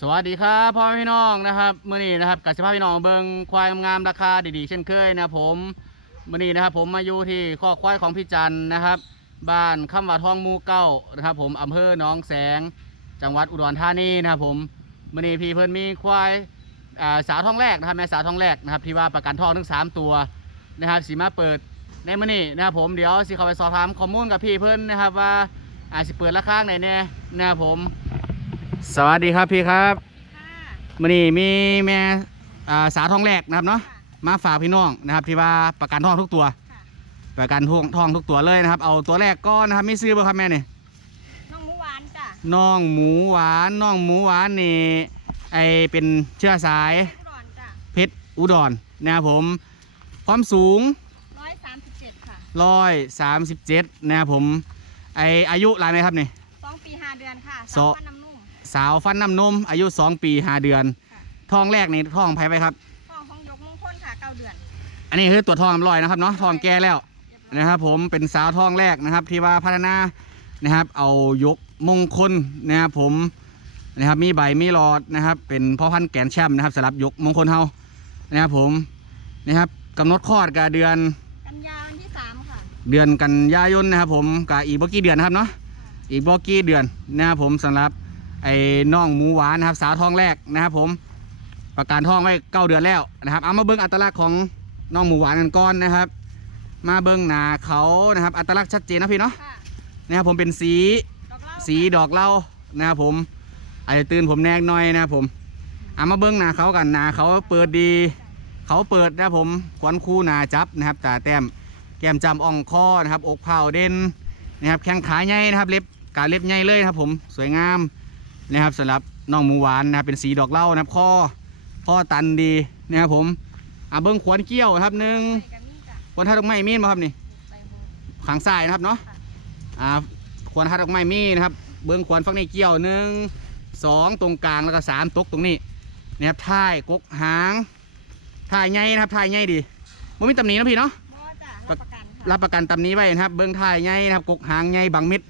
สวัสดีครับพ่อพี่น้องนะครับเมื่อนี้นะครับกับสภาพพี่น้องเบิงควายงามราคาดีๆ เช่นเคยนะครับผมเมื่อนี้นะครับผมมาอยู่ที่ข้อกควายของพี่จันนะครับ บ้านคำว่าทองมูเก้านะครับ ผมอำเภอหนองแสง จังหวัดอุดรธานีนะครับผมเมื่อนี้พี่เพิ่นมีควายสาวทองแรกนะครับแม่สาวทองแรกนะครับที่ว่าประกันทองทั้งสามตัวนะครับสีมาเปิดในมื่อนี้นะครับผมเดี๋ยวสิเข้าไปสอบถามข้อมูลกับพี่เพิ่นนะครับว่า อาจสิเปิดราคาไหนแน่นะครับผม สวัสดีครับพี่ครับค่ะมื่อนี้มีแม่อ่าสาวทองแรกนะครับเนาะมาฝากพี่น้องนะครับที่ว่าประกันทองทุกตัวค่ะประกันทองทองทุกตัวเลยนะครับ เอาตัวแรกก้อนนะครับไม่ซื้อบ่ครับแม่นี่น้องหมูหวานจ้ะน้องหมูหวานน้องหมูหวานนี่ไอเป็นเชื้อสายอุดรจ้ะเพชรอุดรนะครับผมความสูงร้อยสามสิบเจ็ดค่ะร้อยสามสิบเจ็ดนะครับผม ไออายุหลายไหมครับนี่ สองปีห้าเดือนค่ะสอสาวฟันน้ำนุ่มสาวฟันน้ำนม อายุ 2 ปี 5 เดือนค่ะท้องแรกนี่ท้องไผไปครับ ท้องของยกมงคลค่ะเก้าเดือน อันนี้คือตัวจท้องลอยนะครับเนาะท้องแก่แล้วเรียบร้อยนะครับ ผมเป็นสาวท้องแรกนะครับ ที่ว่าพัฒนานะครับ เอายกมงคลนะครับผมนะครับมีใบมีหลอดนะครับ เป็นพ่อพันธุ์แกนแชมป์นะครับสำหรับยกมงคลเฮานะครับผมนะครับกำหนดคลอดกับเดือนกันยาวันที่สามค่ะ เดือนกันยายนนะครับผมกับอีกบ่กี่เดือนนะครับเนาะอีกบ่กี่เดือนนะครับผมสำหรับไอ้น้องหมูหวานนะครับ สาวท้องแรกนะครับผมประกันท้องไว้เก้าเดือนแล้วนะครับ เอามาเบิ่งอัตลักษณ์ของน้องหมูหวานกันก่อนนะครับ มาเบิ่งหนาเขานะครับ อัตลักษณ์ชัดเจนนะพี่เนาะค่ะนะครับผมเป็นสีดอกเหล้าสีดอกเหล้านะครับผมอาจจะตื่นผมแนกหน่อยนะครับผมเอามาเบิ้งหนาเขากันหนาเขาเปิดดี เขาเปิดนะครับผมขวัญคู่หนาจับนะครับตาแต้ม แก้มจำอ่องคอนะครับอกเผาเด่นนะครับแข้งขาใหญ่นะครับเล็บกาเล็บใหญ่เลยนะครับผมสวยงามนะครับสำหรับน้องหมูหวานนะครับเป็นสีดอกเหล้านะครับข้อข้อตันดีนะครับผมอ่าเบิ้งขวัญเกี้ยวครับหนึ่งขวัญทัดดอกไม้มีนมาครับนี่ขางซ้ายนะครับเนาะอ่าควรทัดดอกไม้มีนะครับ เบื้องควรฟังในเกี่ยวหนึ่งสองตรงกลางแล้วก็สามตกตรงนี้นะครับท้ายกกหางท้ายใหญ่นะครับท้ายใหญ่ดีไม่มีตำหนินะพี่เนาะ รับประกันค่ะรับประกันตำหนี้ไว้นะครับ เบื้องท้ายใหญ่นะครับกกหางใหญ่บังมิด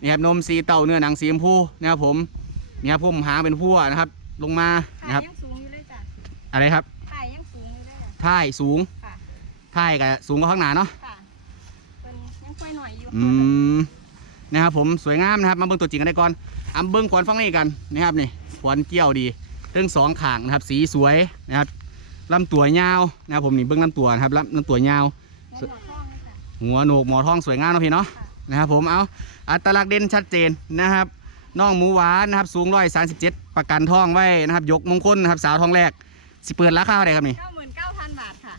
นี่ครับนมสีเต่าเนื้อหนังสีชมพูนะครับผมนี่ครับพุ่มหางเป็นพั่วนะครับ ลงมาถ่านะยครับยังสูงอยู่เลยจ้ะอะไรครับถ่ายยังสูงอยู่เลยจ้ะท้ายสูงค่ะ ท้ายกับสูงกว่าข้างหน้าเนาะค่ะเป็นยังค่อยหน่อยอยู่อืมนะครับผมสวยงามนะครับมาเบิ่งตัวจริงกันได้ก่อนอำเบิ่งขวัญฟังนี่กันนะครับนี่ขวัญเกี่ยวดีเรื่องสองขางนะครับ สีสวยนะครับลำตัวยาวนะครับผมนี่เบิ่งลำตัวนะครับลำลำตัวยาวแม่หมอท้องเลยจ้ะ หัวโหนกหมอทองสวยงามเนาะพี่เนาะค่ะนะครับผมเอาอัตลักษณ์เด่นชัดเจนนะครับน้องหมูหวานนะครับสูงร้อยสาสิบเจ็ดประกันทองไว้นะครับยกมงคลนะครับสาวทองแรกสิเปิดราคาเท่าไหร่ครับนี่เก้าหมื่นเก้าพันบาทค่ะ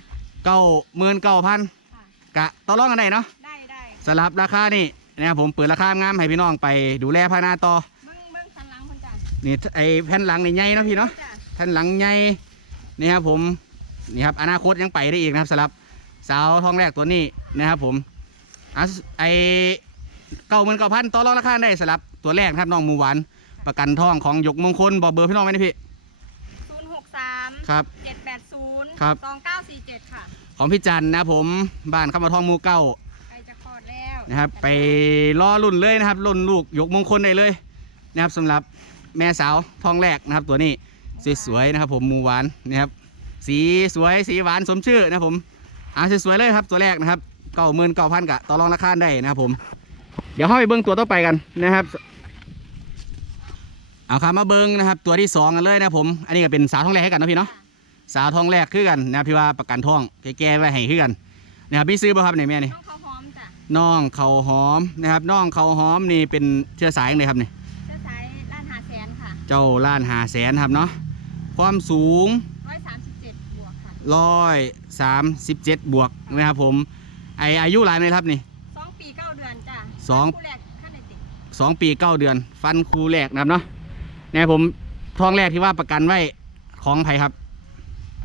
เก้าหมื่นเก้าพันค่ะกะต่อรองกันได้เนาะได้ได้สำหรับราคานี่นะครับผมเปิดราคางามให้พี่น้องไปดูแลพาหนาต่อเบิ้งเบิ้งสันหลังคนจ้ะนี่ไอแผ่นหลังนี่ใหญ่เนาะพี่เนาะจ้ะแผ่นหลังใหญ่นี่ครับผมนี่ครับอนาคตยังไปได้อีกนะครับสำหรับ สาวท้องแรกตัวนี้นะครับผมอะไอเก้าหมื่นเก้าพันต่อรองราคาได้สำหรับตัวแรกนะครับน้องหมูหวานประกันทองของหยกมงคลบอกเบอร์พี่น้องไหมนี่พี่ศูนย์หกสามครับ เจ็ดแปดศูนย์ครับ สองเก้าสี่เจ็ดค่ะของพี่จันนะครับผมบ้านข้าวมาทองหมูเก้า ใกล้จะคลอดแล้วนะครับไปรอรุ่นเลยนะครับรุ่นลูกหยกมงคลได้เลยนะครับสำหรับแม่สาวทองแรกนะครับ ตัวนี้สวยๆนะครับ ผมหมูหวานนะครับสีสวยสีหวานสมชื่อนะครับผม อ่าสวยๆเลยครับตัวแรกนะครับเก้าหมื่นเก้าพันกะต่อรองราคาได้นะครับผม เดี๋ยวเข้าไปเบิ้งตัวต่อไปกันนะครับเอาครับมาเบิ้งนะครับ ตัวที่สองกันเลยนะครับผม อันนี้ก็เป็นสาวทองแรกให้กันนะพี่เนาะค่ะสาวทองแรกคือกันนะครับพี่ว่าประกันทองแก่ๆไว้ให้คือกันนะครับพี่ซื้อป่ะครับในแม่นี่ต้องเขาวหอมจ้ะน้องเขาหอมนะครับน้องเขาหอมนี่เป็นเชื้อสายเลยครับนี่เสื้อสายล้านหาแสนค่ะ เจ้าล้านหาแสนครับเนาะความสูง ร้อยสามสิบเจ็ดบวกนะครับผมไออายุหลายไหมครับนี่สองปีเก้าเดือนจ้ะสองคู่แรกขั้นในติดสองปีเก้าเดือน ฟันคูแรกนะครับเนาะนะครับผมทองแรกที่ว่าประกันไว้ของไผครับ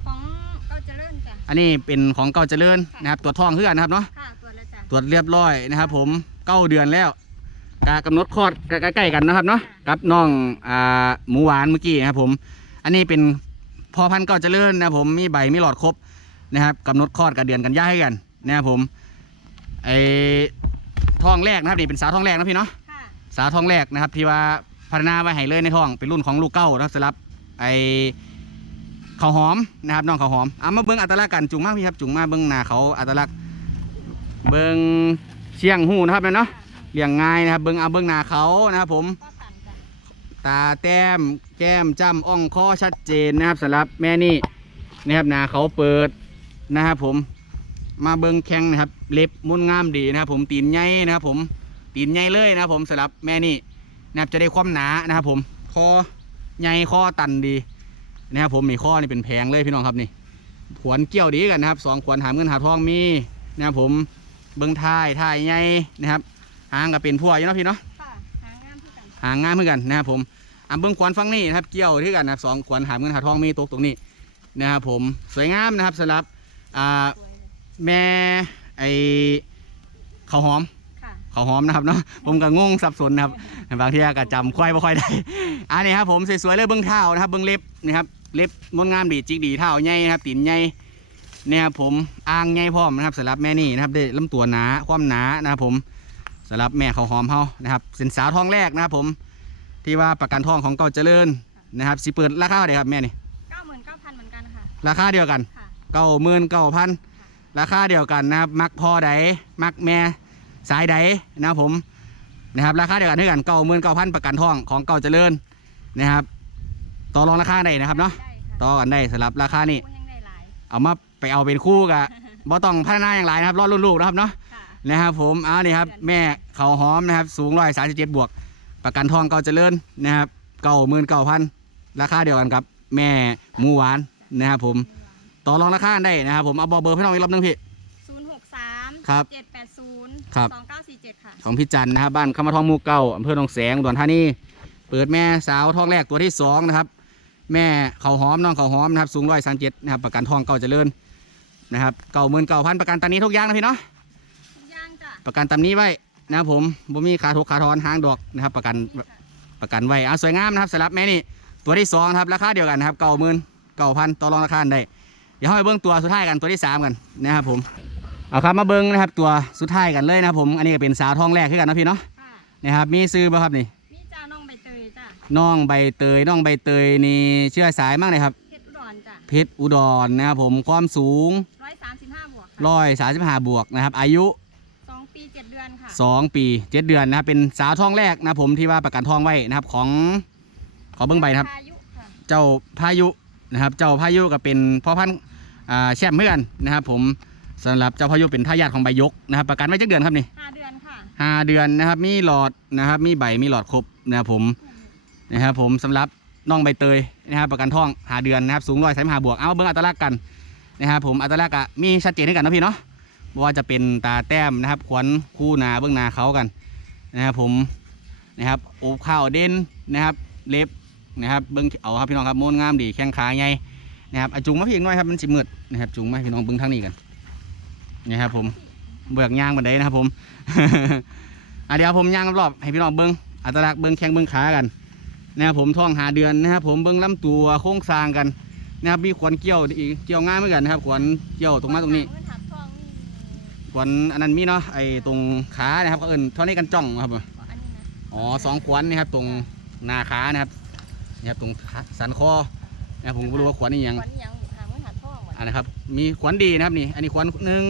ของเก้าเจริญจ้ะอันนี้เป็นของเก่าเจริญนะครับตรวจทองคือกันนะครับเนาะค่ะตัวละจ้ะตรวจเรียบร้อยนะครับ ผมเก้าเดือนแล้วกากำหนดคลอดใกล้ๆกันนะครับเนาะกับน้องอ่าหมูหวานเมื่อกี้นะครับผม อันนี้เป็น พอพันธุ์เก่าเจริญนะครับผมมีใบมีหลอดครบนะครับกำหนดคลอดกับเดือนกันย่าให้กันนะครับผมไอ้ท้องแรกนะครับนี่เป็นสาวท้องแรกนะพี่เนาะค่ะสาวท้องแรกนะครับ ที่ว่าพัฒนาไว้ให้เลยในท้องเป็นรุ่นของลูกเก้านะครับสำหรับไอข้าวหอมนะครับน้องข้าวหอมเอามาเบิ้งอัตลักษณ์กันจุงมากพี่ครับจุงมาเบิ้งหน้าเขาอัตลักษณ์เบิ้งเชียงหูนะครับเนาะเลี้ยงง่ายนะครับเบิ้งเอาเบิ้งหน้าเขานะครับผม ก็ ตาแต้มแก้มจ้ำอ่องคอชัดเจนนะครับสำหรับแม่นี่นะครับนาเขาเปิดนะครับผมมาเบิงแข้งนะครับ เล็บมุนงามดีนะครับ ผมตีนใหญ่นะครับ ผมตีนใหญ่เลยนะครับผมสำหรับแม่นี่นะครับจะได้ความหนานะครับ ผมคอใหญ่คอตันดีนะครับผมนี่ข้อนี่เป็นแพงเลยพี่น้องครับนี่ขวนเกี่ยวดีกันนะครับสองขวนหามเงินหาทองมีนะครับผมเบิงท้ายท้ายใหญ่นะครับหางก็เป็นพวกอยู่เนาะพี่เนาะ หางง่ายเหมือนกันนะครับผมอันเบื้องขวานฟังนี่นะครับเกี่ยวที่กันนะครับสองขวานหามเงินหาทองมีตกตรงนี้นะครับผมสวยงามนะครับสำหรับอ่าสวยเลยแม่ไอข้าวหอมค่ะข้าวหอมนะครับเนาะผมก็งงสับสนนะครับบางทีก็จำควายไม่ค่อยได้อันนี้ครับผมสวยๆเลยเบื้องเท้านะครับเบื้องเล็บนะครับเล็บงดงามดีจิกดีเท้าใหญ่นะครับตีนใหญ่เนี่ยครับผมอ่างใหญ่พร้อมนะครับสำหรับแม่นี่นะครับได้ลำตัวหนาความหนานะครับผม สำหรับแม่ข้าวหอมเฮานะครับเป็นสาวท้องแรกนะครับผมที่ว่าประกันทองของเก่าเจริญนะครับสิเปิดราคาเท่าไหร่ครับแม่นี่เก้าหมื่นเก้าพันเหมือนกันค่ะราคาเดียวกันค่ะเก้าหมื่นเก้าพันราคาเดียวกันนะครับ มักพ่อใดมักแม่สายใดนะครับผมนะครับราคาเดียวกันเท่ากันเก้าหมื่นเก้าพันประกันทองของเก่าเจริญนะครับ ต่อรองราคาได้นะครับเนาะได้ค่ะต่อกันได้สำหรับราคานี่คุณยังได้หลายเอามาไปเอาเป็นคู่กับบ่ต้องพัฒนาอย่างไรนะครับรอดลูกๆนะครับเนาะค่ะ นะครับผมเอานี่ครับแม่เขาหอมนะครับ สูงร้อยสาสิบเจ็ดบวก ประกันทองเก่าเจริญนะครับเก้าหมื่นเก้าพันราคาเดียวกันครับ แม่หมูหวานนะครับผมต่อรองราคาได้นะครับผมเอาเบอร์ให้น้องอีกรอบนึงพี่ ศูนย์หกสามครับเจ็ดแปดศูนย์ครับ สองเก้าสี่เจ็ดค่ะ ของพี่จันนะครับบ้านคำมาทองหมูเก่าอำเภอหนองแสงอุดรธานีเปิดแม่สาวท้องแรกตัวที่สองนะครับ แม่เขาหอมน้องเขาหอมนะครับ สูงร้อยสามเจ็ดนะครับประกันทองเก่าเจริญนะครับเก่าหมื่นเก่าพันประกันตามนี้ทุกอย่างนะพี่เนาะทุกอย่างจ้ะ ประกันตามนี้ไว้นะครับผมบ่มีขาทุกขาทอนหางดอกนะครับ ประกันนี่ค่ะประกันไว้เอาสวยงามนะครับสำหรับแม่นี่ตัวที่สองนะครับราคาเดียวกันนะครับเก่าหมื่นเก่าพันต่อรองราคาได้เดี๋ยวเราไปเบิ้งตัวสุดท้ายกันตัวที่สามกันนะครับผมเอาครับมาเบิ้งนะครับตัวสุดท้ายกันเลยนะครับผมอันนี้ก็เป็นสาวท้องแรกขึ้นกันเนาะพี่เนาะค่ะนะครับมีซื้อป่ะครับนี่มีจ้าน้องใบเตยจ้ะน้องใบเตยน้องใบเตยนี่เชื่อสายมากเลยครับเพชรอุดรจ้ะเพชรอุดรนะครับผมความสูงร้อยสามสิบห้าบวกค่ะร้อยสาสิบห้าบวกนะครับอายุสอง ปีเจ็ดเดือนค่ะ สองปีเจ็ดเดือนนะครับ เป็นสาวท้องแรกนะครับผมที่ว่าประกันท้องไว้นะครับ ของขอเบิ้งใบนะครับ พายุค่ะเจ้าพายุนะครับ เจ้าพายุก็เป็นพ่อพันธุ์อ่าแชมป์เหมือนกันนะครับ ผมสำหรับเจ้าพายุเป็นทายาทของใบยกนะครับ ประกันไว้จักเดือนครับนี่ห้าเดือนค่ะห้าเดือนนะครับ มีหลอดนะครับ มีใบมีหลอดครบนะครับผมนะครับผมสำหรับน้องใบเตยนะครับ ประกันท้องหาเดือนนะครับ สูงร้อยสามหาบวกเอาเบิ้งอัตลักษณ์กันนะครับผมอัตลักษณ์อะมีชัดเจนให้กันนะพี่เนาะบ่ ว่าจะเป็นตาแต้มนะครับขวัญคู่นาเบื้องนาเขากันนะครับผมนะครับโอบข้าวเด่นนะครับ เล็บนะครับเบิ้องเอาครับพี่น้องครับโมนงามดีแข้งขาใหญ่นะครับอะจุงมาพี่อีกหน่อยครับมันสิมืดนะครับจุงมาให้พี่น้องเบิ้องทางนี้กันนะครับผมเบือกย่างบันไดนะครับผมอะเดี๋ยวผมย่างรอบให้พี่น้องเบิ้องอัตลักษณ์เบิ้องแข้งเบิ้องขากันนะครับผมท้องหาเดือนนะครับผมเบิ้องลำตัวโค้งสร้างกันนะครับมีขวัญเกี่ยวอีกเกี่ยวง่ายเหมือนกันนะครับขวัญเกี่ยวตรงมาตรงนี้เงินถับทองนี่ ขวัญอันนั้นมีเนาะไอ้ตรงขานะครับก็เอินเท่านี้กันจ้องครับอันนี้นะอ๋อสองขวัญนี่ครับตรงหน้าขานะครับนี่ครับตรงขาสันคอนะครับผมก็ไม่รู้ว่าขวัญนี่ยังวันนี้ยังหาเงินถับทองหมดอันนะครับ มีขวัญดีนะครับนี่ อันนี้ขวัญหนึ่ง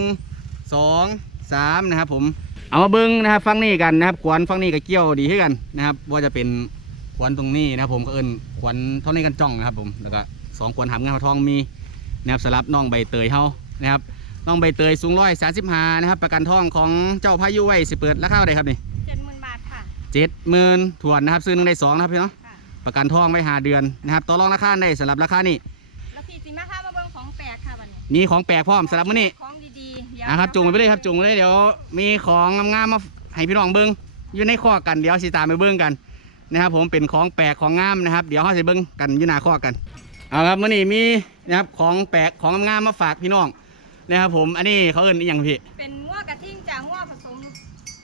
สองสามนะครับ ผมเอามาเบิ้งนะครับฟังนี่กันนะครับ ขวัญฟังนี่กับเกี่ยวดีให้กันนะครับ ว่าจะเป็นขวัญตรงนี้นะครับ ผมก็เอินขวัญเท่านี้กันจ้องนะครับ ผมแล้วก็สองขวัญหามเงินหาทองมีนะครับสำหรับน้องใบเตยเฮานะครับ น้องใบเตยสูงร้อยสาสิบห้านะครับ ประกันทองของเจ้าพายุไว้สิเปิดราคาเท่าไหร่ครับนี่เจ็ดหมื่นบาทค่ะเจ็ดหมื่นถวนนะครับ ซื้อหนึ่งได้สองนะครับพี่เนาะค่ะประกันทองไว้หาเดือนนะครับต่อรองราคาได้สำหรับราคานี่แล้วพี่จิมาค่ะมาเบิ่งของแปลกค่ะวันนี้มีของแปลกพร้อมสำหรับมื้อนี้ของดีๆเดี๋ยวอะครับจุงไปเลยครับจุงไปเลยเดี๋ยวมีของงามๆมาให้พี่น้องเบิ้งอยู่ในข้อกันเดี๋ยวสิตามไปเบิ้งกันนะครับผมเป็นของแปลกของงามนะครับ เดี๋ยวเขาจะเบิ้งกันอยู่หน้าข้อกันเอาครับมื้อนี้มีนะครับของแปลกของงามๆมาฝากพี่น้อง นะครับผมอันนี้เขาเอิ้นอหย่างพี่ เป็นงัวกระทิ่งจ้ะงัวผสม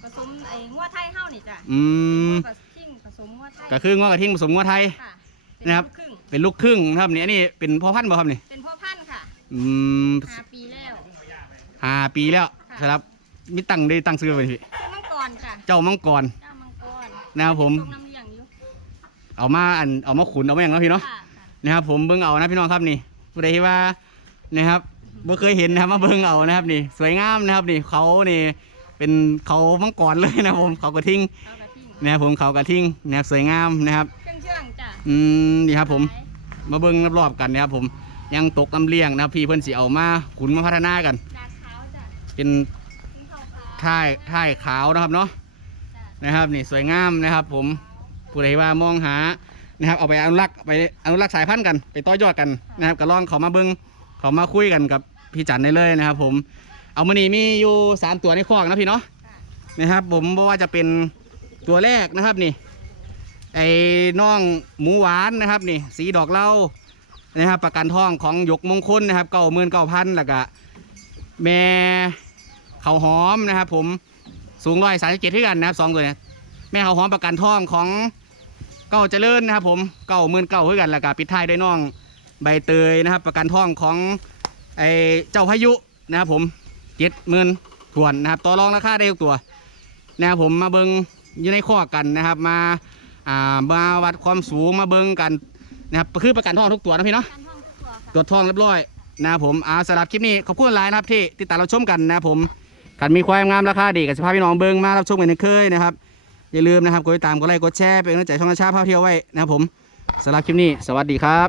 ผสมไอ้งัวไทยเฮานี่จ้ะอืมงัวกระทิ่งผสมงัวไทยก็คืองอกระทิงผสมงอไทย ค่ะนะครับเป็นลูกครึ่งเป็นลูกครึ่งนะครับนี่อันนี้เป็นพ่อพันธุ์บ่ครับนี่เป็นพ่อพันธุ์ค่ะอืมห้าปีแล้วห้าปีแล้วค่ะสำหรับมีตังได้ตังซื้อไปพี่ชื่อมังกรจ้ะเจ้ามังกรเจ้ามังกรนะครับผมตรงน้ำเลี้ยงอยู่เอามาอันเอามาขุนเอามาอย่างเนาะพี่เนาะค่ะนะครับผมเบิ่งเอานะพี่น้องครับนี่ผู้ใดที่ว่านะครับ บ่เคยเห็นนะครับมาเบิ่งเอานะครับนี่ สวยงามนะครับนี่เขานี่เป็นเขามังกรเลยนะครับผมเขากระทิงเอากระทิ่งนะครับผมเขากระทิงนะครับสวยงามนะครับ เครื่องเชื่องจ้ะอืมนี่ครับผม ขายมาเบิ่งรอบๆกันนะครับผมยังตกน้ำเลี้ยงนะครับพี่เพิ่นสิเอามาขุนมาพัฒนากัน ดาดขาวจ้ะเป็นทิ้งขาวขาวท่ายท่ายขาวนะครับเนาะจ้ะนะครับ นี่สวยงามนะครับ ผมผู้ใดว่ามองหานะครับเอาไปอนุรักษ์ไปอนุรักษ์สายพันธุ์กัน ไปต่อยอดกันนะครับก็ลองเขามาเบิ้ง เขามาคุยกันกับพี่จันได้เลยนะครับ ผมเอามานี่มีอยู่สามตัวในคอกนะพี่เนาะค่ะนะครับ ผมบ่ว่าจะเป็นตัวแรกนะครับนี่ไอ้น้องหมูหวานนะครับนี่ สีดอกเหล้านะครับ ประกันทองของหยกมงคลนะครับเก้าหมื่นเก้าพันแล้วก็แม่เขาวหอมนะครับ ผมสูงร้อยสามสิบเจ็ดที่กันนะครับสองตัวเนี้แม่เขาวหอมประกันทองของเก้าเจริญนะครับ ผมเก้าหมื่นเก้าเพื่อกันแล้วก็ปิดท้ายด้วยน้อง ใบเตยนะครับ ประกันทองของไอ้เจ้าพายุนะครับผมเจ็ดหมื่นถวนนะครับต่อรองราคาได้ทุกตัวนะครับผมมาเบิงอยู่ในข้อกันนะครับมาอ่ามาวัดความสูงมาเบิงกันนะครับคือประกันทองทุกตัวนะพี่เนาะการห้องทุกตัวค่ะ ตรวจทองเรียบร้อยนะครับผมอาสำหรับคลิปนี้ขอบคุณหลายนะครับที่ติดตามเราชมกันนะครับผมกันมีความงามราคาดีกับสภาพพี่น้องเบิงมารับชมกันในเคยนะครับอย่าลืมนะครับกดติดตามกดไลค์กดแชร์เป็นกำลังใจช่องอาชาพาเที่ยวไว้นะครับผมสำหรับคลิปนี้สวัสดีครับ